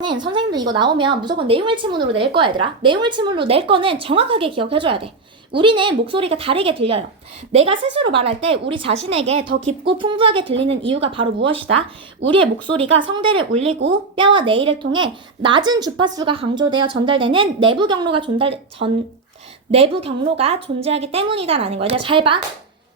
선생님도 이거 나오면 무조건 내용일치문으로 낼 거야 얘들아. 내용일치문으로 낼 거는 정확하게 기억해줘야 돼. 우리는 목소리가 다르게 들려요. 내가 스스로 말할 때 우리 자신에게 더 깊고 풍부하게 들리는 이유가 바로 무엇이다? 우리의 목소리가 성대를 울리고 뼈와 내일을 통해 낮은 주파수가 강조되어 전달되는 내부 경로가 전달 전 내부 경로가 존재하기 때문이다라는 거야. 잘 봐.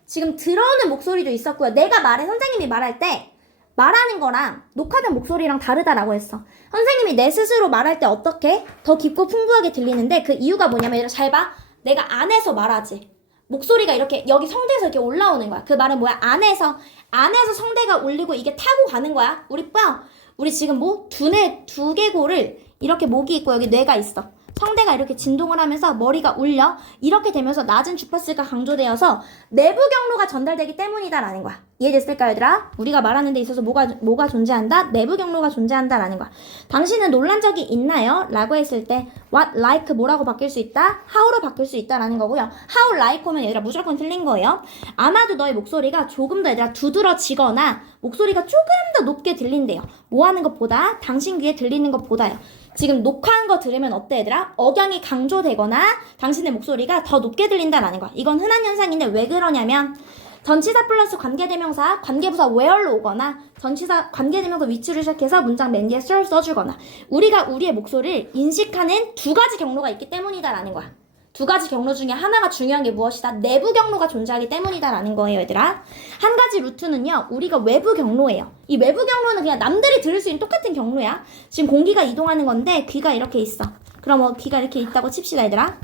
지금 들어오는 목소리도 있었고요. 내가 말해 선생님이 말할 때 말하는 거랑 녹화된 목소리랑 다르다라고 했어. 선생님이 내 스스로 말할 때 어떻게 더 깊고 풍부하게 들리는데 그 이유가 뭐냐면 잘 봐. 내가 안에서 말하지. 목소리가 이렇게 여기 성대에서 이렇게 올라오는 거야. 그 말은 뭐야? 안에서 안에서 성대가 울리고 이게 타고 가는 거야. 우리 뼈. 우리 지금 뭐 두뇌 두 개골을 이렇게 목이 있고 여기 뇌가 있어. 성대가 이렇게 진동을 하면서 머리가 울려 이렇게 되면서 낮은 주파수가 강조되어서 내부 경로가 전달되기 때문이다라는 거야. 이해됐을까 얘들아? 우리가 말하는 데 있어서 뭐가 뭐가 존재한다? 내부 경로가 존재한다라는 거야. 당신은 놀란 적이 있나요? 라고 했을 때 what like 뭐라고 바뀔 수 있다? how로 바뀔 수 있다라는 거고요. how like 하면 얘들아 무조건 틀린 거예요. 아마도 너의 목소리가 조금 더 얘들아 두드러지거나 목소리가 조금 더 높게 들린대요. 뭐 하는 것보다 당신 귀에 들리는 것보다요. 지금 녹화한 거 들으면 어때 얘들아? 억양이 강조되거나 당신의 목소리가 더 높게 들린다라는 거야. 이건 흔한 현상인데 왜 그러냐면 전치사 플러스 관계대명사, 관계부사 where로 오거나 전치사 관계대명사 위치를 시작해서 문장 맨 뒤에 썰 써주거나 우리가 우리의 목소리를 인식하는 두 가지 경로가 있기 때문이다라는 거야. 두 가지 경로 중에 하나가 중요한 게 무엇이다? 내부 경로가 존재하기 때문이다라는 거예요, 얘들아. 한 가지 루트는요, 우리가 외부 경로예요. 이 외부 경로는 그냥 남들이 들을 수 있는 똑같은 경로야. 지금 공기가 이동하는 건데 귀가 이렇게 있어. 그럼 뭐 귀가 이렇게 있다고 칩시다, 얘들아.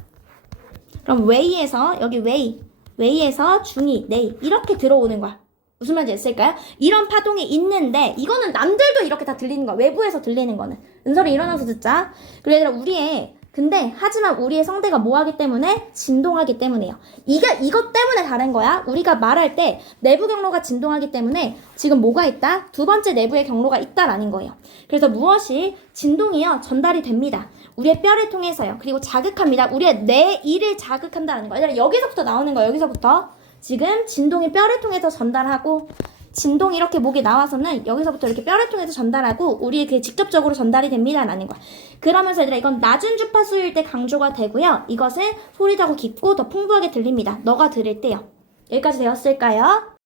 그럼 웨이에서 여기 웨이, 웨이에서 중이, 네이 이렇게 들어오는 거야. 무슨 말인지 됐을까요? 이런 파동이 있는데 이거는 남들도 이렇게 다 들리는 거야. 외부에서 들리는 거는. 은설이 일어나서 듣자. 그래 얘들아 우리의 근데 하지만 우리의 성대가 뭐하기 때문에 진동하기 때문에요. 이게 이것 때문에 다른 거야. 우리가 말할 때 내부 경로가 진동하기 때문에 지금 뭐가 있다? 두 번째 내부의 경로가 있다라는 거예요. 그래서 무엇이 진동이요 전달이 됩니다. 우리의 뼈를 통해서요. 그리고 자극합니다. 우리의 내 이를 자극한다는 거예요. 여기서부터 나오는 거예요. 여기서부터 지금 진동이 뼈를 통해서 전달하고 진동이 이렇게 목에 나와서는 여기서부터 이렇게 뼈를 통해서 전달하고 우리에게 직접적으로 전달이 됩니다라는 거야. 그러면서 얘들아 이건 낮은 주파수일 때 강조가 되고요. 이것은 소리자고 깊고 더 풍부하게 들립니다. 너가 들을 때요. 여기까지 되었을까요?